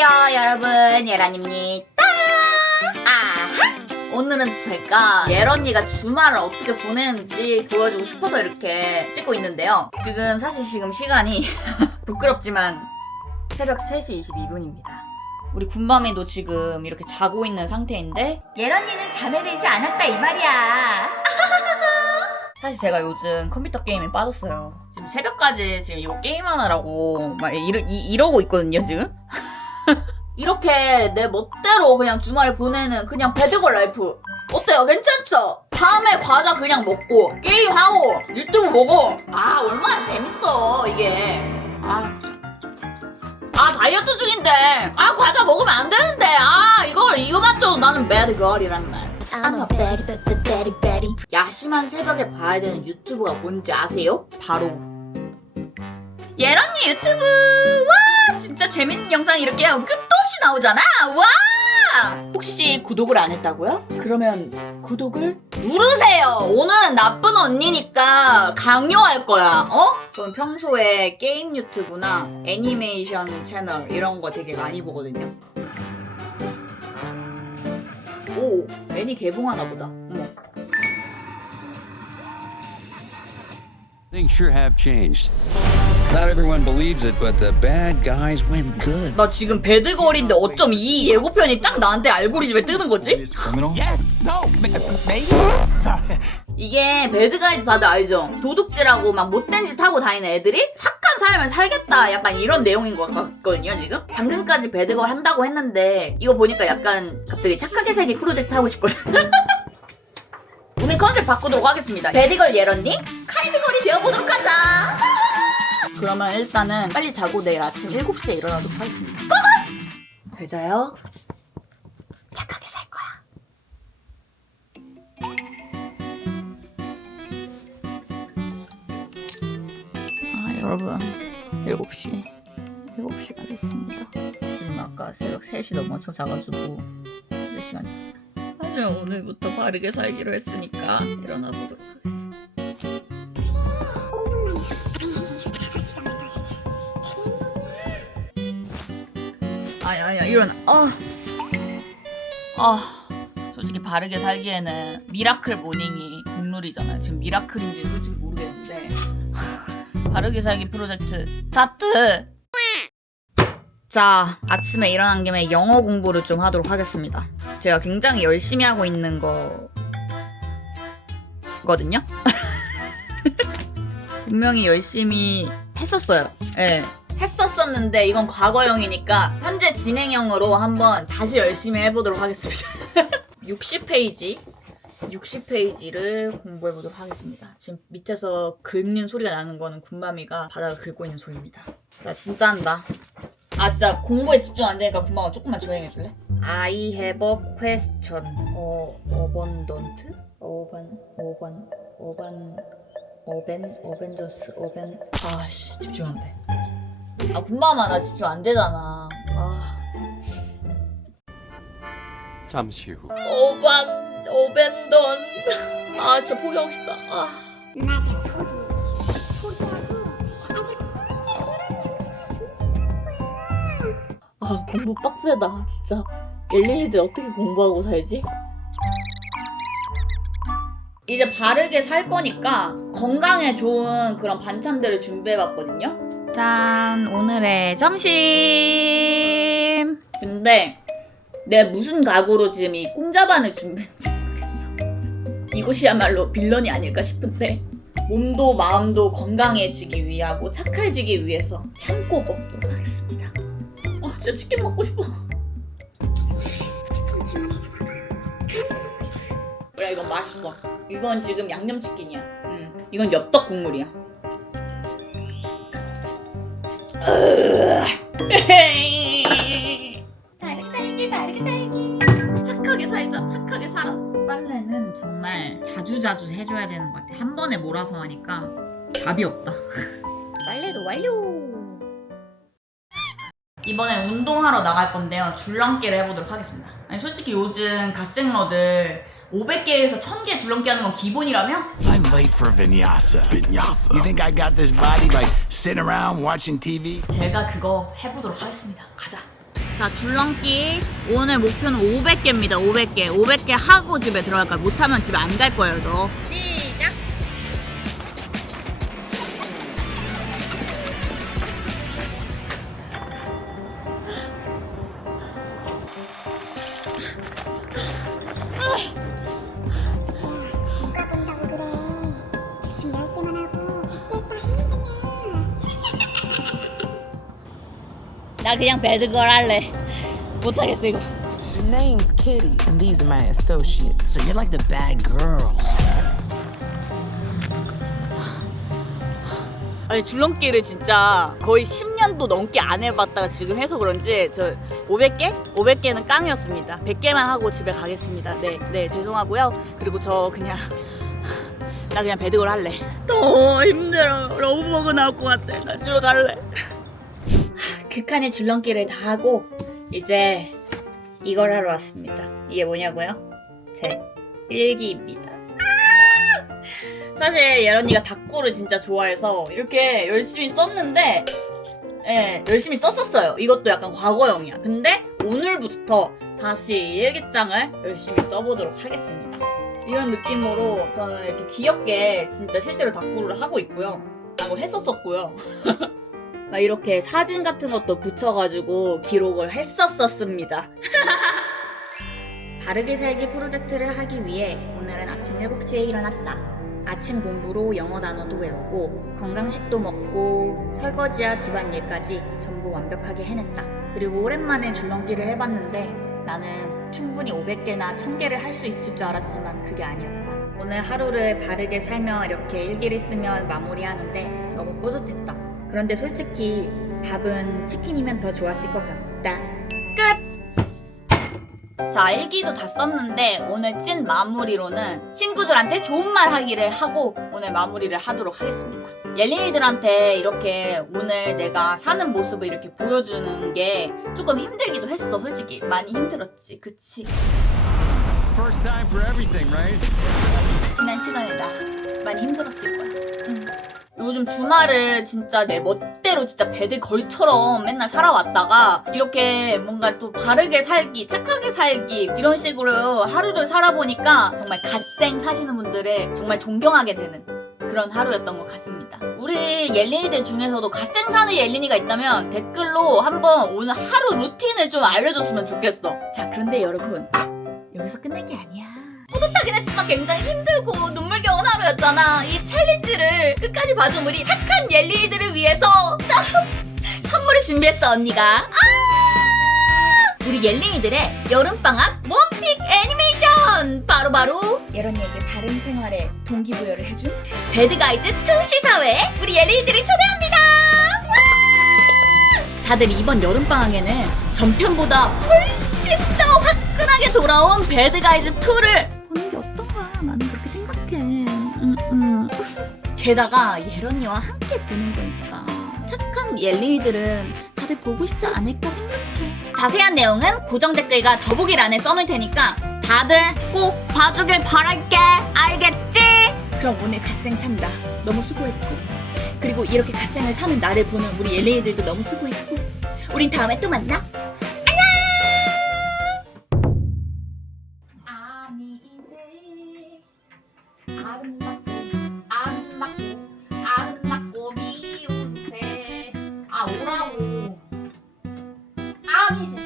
안녕하세요 여러분 예란입니다 아하! 오늘은 제가 예런이가 주말을 어떻게 보내는지 보여주고 싶어서 이렇게 찍고 있는데요 지금 사실 지금 시간이 부끄럽지만 새벽 3시 22분입니다 우리 군밤이도 지금 이렇게 자고 있는 상태인데 예런이는 잠에 들지 않았다 이 말이야 사실 제가 요즘 컴퓨터 게임에 빠졌어요. 지금 새벽까지 지금 이거 게임하느라고 막 이러, 이, 이러고 있거든요, 지금. 이렇게 내 멋대로 그냥 주말 보내는 그냥 배드걸 라이프. 어때요? 괜찮죠? 밤에 과자 그냥 먹고, 게임하고, 유튜브 보고. 아, 얼마나 재밌어, 이게. 아. 아, 다이어트 중인데. 아, 과자 먹으면 안 되는데. 아, 이걸, 이거만 줘도 나는 배드걸이란 말. I'm a. 야심한 새벽에 봐야 되는 유튜브가 뭔지 아세요? 바로 예런이 유튜브 와 진짜 재밌는 영상 이렇게 끝도 없이 나오잖아. 와! 혹시 구독을 안 했다고요? 그러면 구독을? 누르세요. 오늘은 나쁜 언니니까 강요할 거야. 어? 저는 평소에 게임 유튜브나 애니메이션 채널 이런 거 되게 많이 보거든요. 오 애니 개봉하나 보다. 어머. Things sure have changed. Not everyone believes it, but the bad guys went good. 나 지금 배드걸인데 어쩜 이 예고편이 딱 나한테 알고리즘에 뜨는 거지? Yes. No. ma- Maybe. Sorry. 이게 배드가이드 다들 알죠? 도둑질하고 막 못된 짓 하고 다니는 애들이 착한 삶을 살겠다 약간 이런 내용인 것 같거든요 지금 당근까지 배드걸 한다고 했는데 이거 보니까 약간 갑자기 착하게 살기 프로젝트 하고 싶거든 오늘 컨셉 바꾸도록 하겠습니다 배드걸 예런니 카이드걸이 되어보도록 하자 그러면 일단은 빨리 자고 내일 아침 7시에 일어나도록 하겠습니다. 고고! 잘 자요. 착하게 살 거야. 아 여러분. 7시. 7시가 됐습니다. 지금 아까 새벽 3시 넘어서 자가지고 몇 시간 잤어요 하지만 오늘부터 바르게 살기로 했으니까 일어나 보도록 하겠습니다 아니 아니야 일어나 아, 아 솔직히 바르게 살기에는 미라클 모닝이 국룰이잖아요 지금 미라클인지 솔직히 모르겠는데 바르게 살기 프로젝트 스타트! 자, 아침에 일어난 김에 영어 공부를 좀 하도록 하겠습니다. 제가 굉장히 열심히 하고 있는 거 거든요? 분명히 열심히 했었어요. 예. 했었었는데 이건 과거형이니까 현재 진행형으로 한번 다시 열심히 해보도록 하겠습니다. 60페이지 60페이지를 공부해 보도록 하겠습니다. 지금 밑에서 긁는 소리가 나는 거는 군밤이가 바닥을 긁고 있는 소리입니다. 자, 진짜 한다. 아, 진짜 공부에 집중 안 되니까 군밤아 조금만 조용히 해줄래? I have a question. 어, 어번던트? 어반, 어반, 어반, 어벤, 어벤져스, 어벤. 아씨, 집중 안 돼. 아, 군밤아, 나 집중 안 되잖아. 아. 잠시 후. 오반 오벤던 아 진짜 포기하고 싶다 아. 맞아, 포기. 포기하고 아주 아 공부 빡세다 진짜 엘리니들 어떻게 공부하고 살지? 이제 바르게 살 거니까 건강에 좋은 그런 반찬들을 준비해 봤거든요 짠 오늘의 점심. 근데 내가 무슨 각오로 지금 이 꽁자반을 준비했는지 모르겠어. 이곳이야말로 빌런이 아닐까 싶은데 몸도 마음도 건강해지기 위하고 착해지기 위해서 참고 먹도록 하겠습니다. 아 진짜 치킨 먹고 싶어. 그래 이건 맛있어. 이건 지금 양념치킨이야. 음, 이건 엽떡 국물이야 바르게 살기 바르게 살기 착하게 살자 착하게 살아 빨래는 정말 자주자주 해줘야 되는 것 같아 한 번에 몰아서 하니까 답이 없다 빨래도 완료 이번에 운동하러 나갈 건데요. 줄넘기를 해보도록 하겠습니다. 아니 솔직히 요즘 갓생러들 500개에서 1000개 줄넘기 하는 건 기본이라며? I'm late for vinyasa. Vinyasa. You think I got this body by sitting around watching TV? 제가 그거 해보도록 하겠습니다. 가자. 자, 줄넘기 오늘 목표는 500개입니다. 500개. 500개 하고 집에 들어갈 거예요. 못하면 집에 안 갈 거예요, 저. 나 그냥 배드걸 할래. 못하겠어, 이거. Name's Kitty, and these are my associates. So you're like the bad girl. 아니 줄넘기를 진짜 거의 10년도 넘게 안 해봤다가 지금 해서 그런지 저 500개? 500개는 깡이었습니다. 100개만 하고 집에 가겠습니다. 네, 네 죄송하고요. 그리고 저 그냥 나 그냥 배드걸 할래. 너무 힘들어. 너무 먹어 나올 것 같아. 나 집에 갈래. 극한의 줄넘기를 다 하고 이제 이걸 하러 왔습니다. 이게 뭐냐고요? 제 일기입니다. 사실 예런이가 닭구를 진짜 좋아해서 이렇게 열심히 썼는데 예, 열심히 썼었어요. 이것도 약간 과거형이야. 근데 오늘부터 다시 일기장을 열심히 써보도록 하겠습니다. 이런 느낌으로 저는 이렇게 귀엽게 진짜 실제로 닭구를 하고 있고요. 하고 했었었고요. 막 이렇게 사진 같은 것도 붙여가지고 기록을 했었었습니다. 바르게 살기 프로젝트를 하기 위해 오늘은 아침 7시에 일어났다. 아침 공부로 영어 단어도 외우고 건강식도 먹고 설거지와 집안일까지 전부 완벽하게 해냈다. 그리고 오랜만에 줄넘기를 해봤는데 나는 충분히 500개나 1000개를 할 수 있을 줄 알았지만 그게 아니었다. 오늘 하루를 바르게 살며 이렇게 일기를 쓰며 마무리하는데 너무 뿌듯했다. 그런데 솔직히 밥은 치킨이면 더 좋았을 것 같다. 끝! 자, 일기도 다 썼는데 오늘 찐 마무리로는 친구들한테 좋은 말 하기를 하고 오늘 마무리를 하도록 하겠습니다. 옐린이들한테 이렇게 오늘 내가 사는 모습을 이렇게 보여주는 게 조금 힘들기도 했어, 솔직히. 많이 힘들었지, 그치? First time for everything, right? 지난 시간에 나 많이 힘들었을 거야. 응. 요즘 주말을 진짜 내 멋대로 진짜 배들 걸처럼 맨날 살아왔다가 이렇게 뭔가 또 바르게 살기, 착하게 살기 이런 식으로 하루를 살아보니까 정말 갓생 사시는 분들을 정말 존경하게 되는 그런 하루였던 것 같습니다. 우리 옐린이들 중에서도 갓생 사는 옐린이가 있다면 댓글로 한번 오늘 하루 루틴을 좀 알려줬으면 좋겠어. 자, 그런데 여러분 여기서 끝난 게 아니야. 뿌듯하긴 했지만 굉장히 힘들고 눈물겨운 하루였잖아. 이 챌린지를 끝까지 봐준 우리 착한 옐리들을 위해서 선물을 준비했어 언니가. 아! 우리 옐리들의 여름방학 원픽 애니메이션 바로바로 예런이에게 바른 생활에 동기부여를 해준 배드가이즈 2 시사회에 우리 옐리들을 초대합니다. 와! 다들 이번 여름방학에는 전편보다 훨씬 더 화끈하게 돌아온 배드가이즈 2를 게다가 예런이와 함께 보는 거니까. 착한 옐리들은 다들 보고 싶지 않을까 생각해. 자세한 내용은 고정 댓글과 더보기란에 써놓을 테니까 다들 꼭 봐주길 바랄게. 알겠지? 그럼 오늘 갓생 산다. 너무 수고했고. 그리고 이렇게 갓생을 사는 나를 보는 우리 옐리들도 너무 수고했고. 우린 다음에 또 만나 到疫情